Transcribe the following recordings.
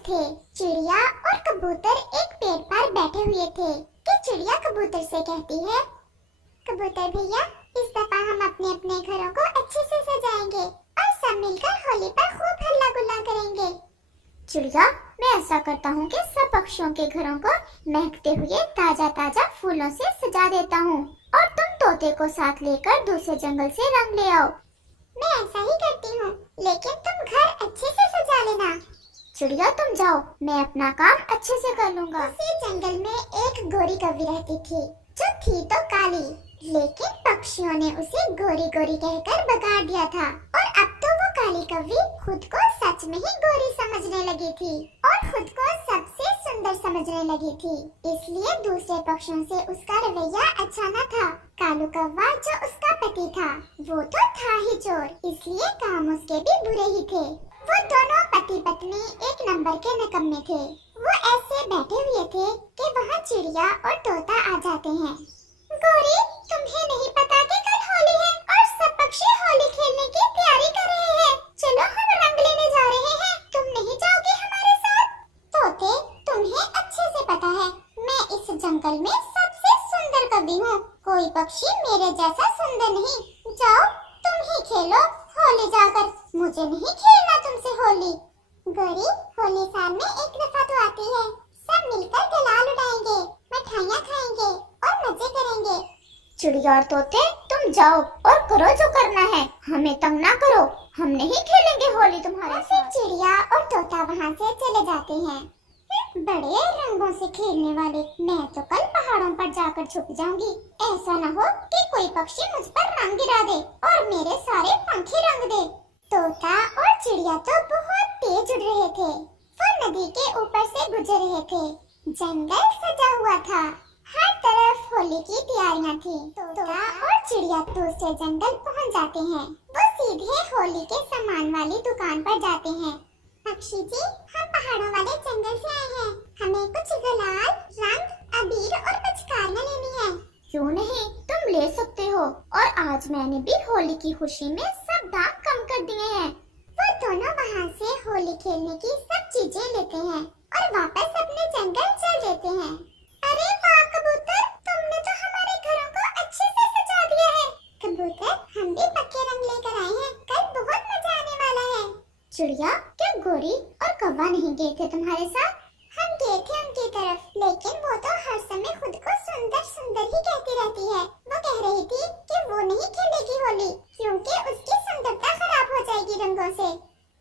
थे। चिड़िया और कबूतर एक पेड़ पर बैठे हुए थे कि चिड़िया कबूतर से कहती है, कबूतर भैया, इस दफा हम अपने अपने घरों को अच्छे से सजाएंगे और सब मिलकर होली पर खूब हल्ला गुल्ला करेंगे। चिड़िया, मैं ऐसा करता हूँ कि सब पक्षियों के घरों को महकते हुए ताजा ताजा फूलों से सजा देता हूँ और तुम तोते को साथ लेकर दूसरे जंगल से रंग ले आओ। मैं ऐसा ही करती हूँ, लेकिन तुम घर अच्छे से सजा लेना। चिड़िया, तुम जाओ, मैं अपना काम अच्छे से कर लूँगा। उसी जंगल में एक गोरी कौवी रहती थी, जो थी तो काली, लेकिन पक्षियों ने उसे गोरी गोरी कहकर भगा दिया था और अब तो वो काली कौवी खुद को सच में ही गोरी समझने लगी थी और खुद को सबसे सुंदर समझने लगी थी। इसलिए दूसरे पक्षियों से उसका रवैया अच्छा न था। कालू कौवा जो उसका पति था, वो तो था ही चोर, इसलिए काम उसके भी बुरे ही थे। वो दोनों पति पत्नी एक नंबर के निकम्मे थे। वो ऐसे बैठे हुए थे कि वहाँ चिड़िया और तोता आ जाते हैं। गोरी, तुम्हें नहीं पता कि कल होली है और सब पक्षी होली खेलने की तैयारी कर रहे हैं। चलो हम रंग लेने जा रहे हैं, तुम नहीं जाओगी हमारे साथ? तोते, तुम्हें अच्छे से पता है, मैं इस जंगल में सबसे सुंदर कवि हूँ। कोई पक्षी मेरे जैसा सुंदर नहीं। जाओ, तुम ही खेलो होली जाकर, मुझे नहीं खेलना तुमसे होली। गोरी, होली साल में एक दफा तो आती है, सब मिलकर गुलाल उड़ाएंगे, मिठाइयाँ खाएंगे और मजे करेंगे। चिड़िया और तोते, तुम जाओ और करो जो करना है, हमें तंग ना करो, हम नहीं खेलेंगे होली तुम्हारे साथ। चिड़िया और तोता वहाँ से चले जाते हैं। बड़े रंगों से खेलने वाले, मैं तो कल पहाड़ों पर जाकर छुप जाऊंगी। ऐसा न हो कि कोई पक्षी मुझ पर रंग गिरा दे और मेरे सारे पंख ही रंग दे। तोता और चिड़िया तो बहुत तेज उड़ रहे थे। वो नदी के ऊपर से गुजर रहे थे। जंगल सजा हुआ था, हर तरफ होली की तैयारियां थी। तोता और चिड़िया दूसरे जंगल पहुंच जाते हैं। वो सीधे होली के सामान वाली दुकान पर जाते हैं। पक्षी जी, हम पहाड़ों वाले जंगल से आए हैं, हमें कुछ गुलाल, रंग, अबीर और पिचकारियां लेनी है। क्यों नहीं, तुम ले सकते हो, और आज मैंने भी होली की खुशी में सब दाम कम कर दिए हैं। वो दोनों वहाँ से होली खेलने की सब चीजें लेते हैं और वापस अपने जंगल चल देते हैं। अरे वाह कबूतर, तुमने तो हमारे घरों को अच्छे से सजा दिया है। कबूतर, हम भी पक्के रंग लेकर आए हैं, कल बहुत मजा आने वाला है। चिड़िया, क्या गोरी और कौवा नहीं गए थे तुम्हारे साथ? हम गए थे उनकी तरफ, लेकिन वो तो हर समय खुद को सुंदर सुंदर ही कहती रहती है। वो कह रही थी कि वो नहीं खेलेगी होली क्योंकि उसकी सुंदरता खराब हो जाएगी रंगों से।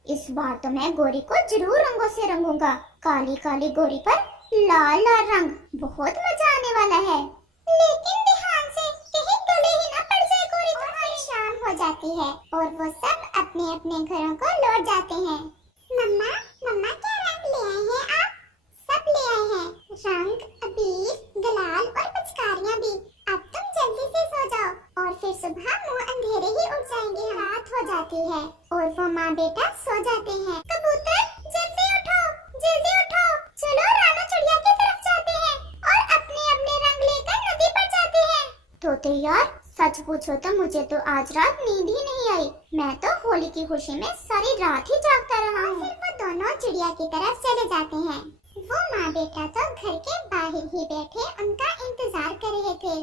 इस बार तो मैं गोरी को जरूर रंगों से रंगूंगा। काली काली गोरी पर लाल लाल रंग, बहुत मजा आने वाला है। लेकिन ध्यान से, कहीं गले ही ना पड़ जाए गोरी तुम्हारी। शाम हो जाती है और वो सब अपने अपने घरों को लौट जाते हैं। मम्मा, मम्मा, क्या रंग ले आए हैं आप? सब ले आए हैं, रंग, अबीर, गुलाल और पिचकारियां भी। अब तुम जल्दी से सो जाओ और फिर सुबह मुंह अंधेरे ही उठ जाएंगे। रात हो जाती है और वो माँ बेटा सो जाते हैं। कबूतर, जल्दी उठो, जल्दी उठो, चलो राना चिड़िया की तरफ जाते हैं और अपने अपने रंग लेकर नदी पर जाते हैं। तोते यार, सच पूछो तो मुझे तो आज रात नींद ही नहीं आई। मैं तो होली की खुशी में सारी रात ही जागता रहा हूँ। फिर वो दोनों चिड़िया की तरफ चले जाते हैं। वो माँ बेटा तो घर के बाहर ही बैठे उनका इंतजार कर रहे थे।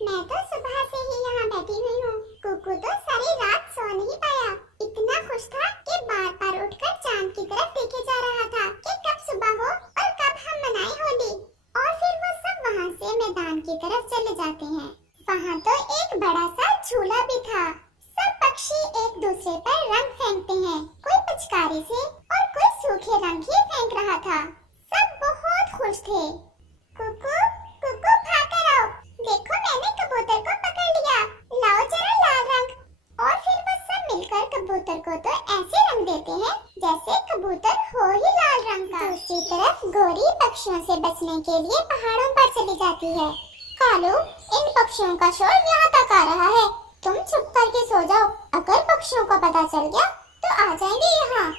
मैं तो सुबह से ही यहाँ बैठी हुई हूँ। कुकू तो सारी रात सो नहीं पाया, इतना खुश था कि बार बार उठकर चांद की तरफ देखे जा रहा था कि कब सुबह हो और कब हम मनाएं होली। और फिर वो सब वहाँ से मैदान की तरफ चले जाते हैं। वहाँ तो एक बड़ा सा झूला भी था। सब पक्षी एक दूसरे पर रंग फेंकते हैं, कोई पिचकारी से और कोई सूखे रंग ही फेंक रहा था। सब बहुत खुश थे। कुकू, कुकू, भाग कर आओ, देखो मैंने कबूतर को पकड़ लिया, लाओ जरा लाल रंग। और फिर वो सब मिलकर कबूतर को तो ऐसे रंग देते हैं जैसे कबूतर हो ही लाल रंग का। दूसरी तरफ गोरी पक्षियों से बचने के लिए पहाड़ों पर चली जाती है। कालू, इन पक्षियों का शोर यहाँ तक आ रहा है, तुम चुप करके सो जाओ, अगर पक्षियों को पता चल गया तो आ जाएंगे यहाँ।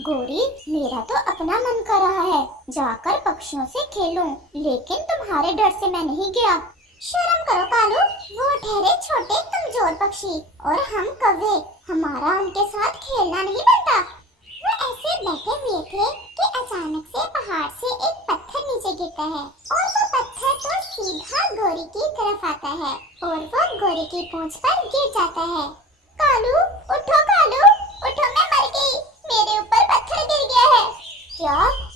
गोरी, मेरा तो अपना मन कर रहा है जाकर पक्षियों से खेलूं, लेकिन तुम्हारे डर से मैं नहीं गया। शर्म करो कालू, वो ठहरे छोटे कमजोर पक्षी और हम कौवे, हमारा उनके साथ खेलना नहीं बनता। वो ऐसे बैठे हुए थे कि अचानक से पहाड़ से एक पत्थर नीचे गिरता है और वो पत्थर तो सीधा गोरी की तरफ आता है और वो गोरी की पूंछ पर गिर जाता है। कालू उठो, कालू उठो, मैं मर गई, मेरे ऊपर पत्थर गिर गया है।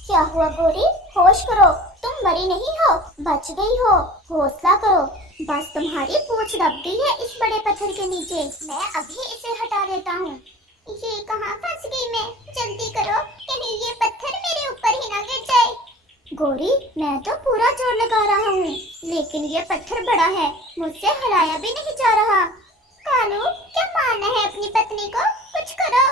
क्या हुआ गोरी? होश करो, तुम मरी नहीं हो, बच गई हो, हौसला करो। बस तुम्हारी पूंछ दब गई है इस बड़े पत्थर के नीचे, मैं अभी इसे हटा लेता हूँ। ये कहाँ फंस गई मैं, जल्दी करो, कहीं ये पत्थर मेरे ऊपर ही ना गिर जाए। गोरी, मैं तो पूरा जोर लगा रहा हूँ, लेकिन ये पत्थर बड़ा है, मुझसे हिलाया भी नहीं जा रहा। कालू, क्या मारना है अपनी पत्नी को, कुछ करो।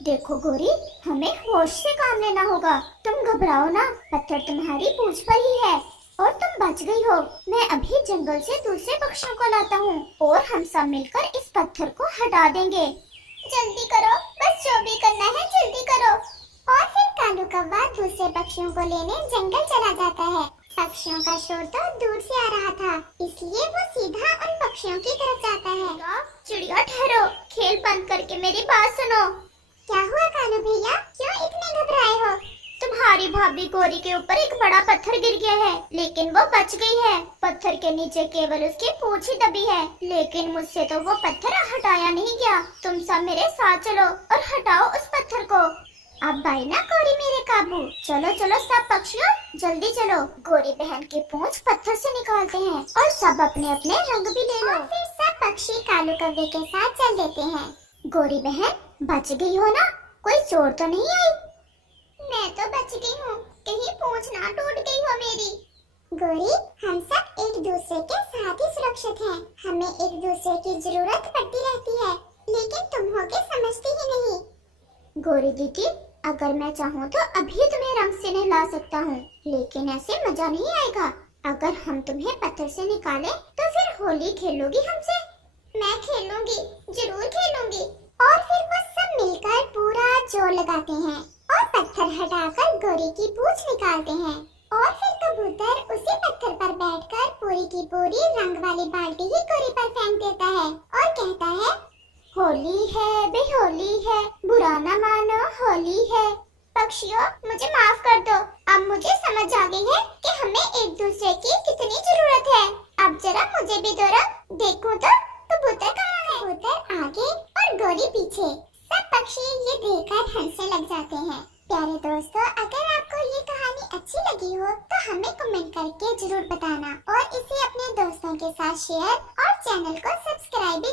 देखो गोरी, हमें होश से काम लेना होगा, तुम घबराओ ना, पत्थर तुम्हारी पूंछ पर ही है और तुम बच गई हो। मैं अभी जंगल से दूसरे पक्षियों को लाता हूँ और हम सब मिलकर इस पत्थर को हटा देंगे। जल्दी करो, बस जो भी करना है जल्दी करो। और फिर कालू कौवा दूसरे पक्षियों को लेने जंगल चला जाता है। पक्षियों का शोर तो दूर से आ रहा था, इसलिए वो सीधा उन पक्षियों की तरफ जाता है। चिड़िया ठहरो, खेल बंद करके मेरी बात सुनो। क्या हुआ कालू भैया, क्यों इतने घबराए हो? तुम्हारी भाभी गोरी के ऊपर एक बड़ा पत्थर गिर गया है, लेकिन वो बच गई है। पत्थर के नीचे केवल उसकी पूंछ ही दबी है, लेकिन मुझसे तो वो पत्थर हटाया नहीं गया। तुम सब मेरे साथ चलो और हटाओ उस पत्थर को। अब भाई ना गोरी मेरे काबू, चलो चलो सब पक्षियों जल्दी चलो। गोरी बहन की पूंछ पत्थर से निकालते हैं और सब अपने अपने रंग भी ले लो। फिर सब पक्षी कालू कौवे के साथ चल देते हैं। गोरी बहन, बच गई हो ना, कोई चोट तो नहीं आई? मैं तो बच गई हूँ, कहीं पूंछ ना टूट गई हो मेरी। गोरी, हम सब एक दूसरे के साथ ही सुरक्षित हैं, हमें एक दूसरे की जरूरत पड़ती रहती है, लेकिन तुम हो के समझती ही नहीं। गोरी दीदी, अगर मैं चाहूँ तो अभी तुम्हें रंग से नहला सकता हूँ, लेकिन ऐसे मजा नहीं आएगा। अगर हम तुम्हें पत्थर से निकाले तो फिर होली खेलोगी हमसे? मैं खेलूंगी, जरूर खेलूंगी। और फिर वो सब मिलकर पूरा जोर लगाते हैं और पत्थर हटाकर गोरी की पूंछ निकालते हैं। और फिर कबूतर उसी पत्थर पर बैठकर पूरी की पूरी रंग वाली बाल्टी ही गोरी पर फेंक देता है और कहता है, होली है बेहोली है, बुरा न मानो होली है। पक्षियों, मुझे माफ कर दो, अब मुझे समझ आ गई है कि हमें एक दूसरे की कितनी जरूरत है। अब जरा मुझे भी दो रंग, देखूं तो कबूतर कहाँ है? कबूतर आगे और गोरी पीछे। सब पक्षी ये देखकर हंसने लग जाते हैं। प्यारे दोस्तों, अगर आपको ये कहानी अच्छी लगी हो तो हमें कमेंट करके जरूर बताना और इसे अपने दोस्तों के साथ शेयर और चैनल को सब्सक्राइब भी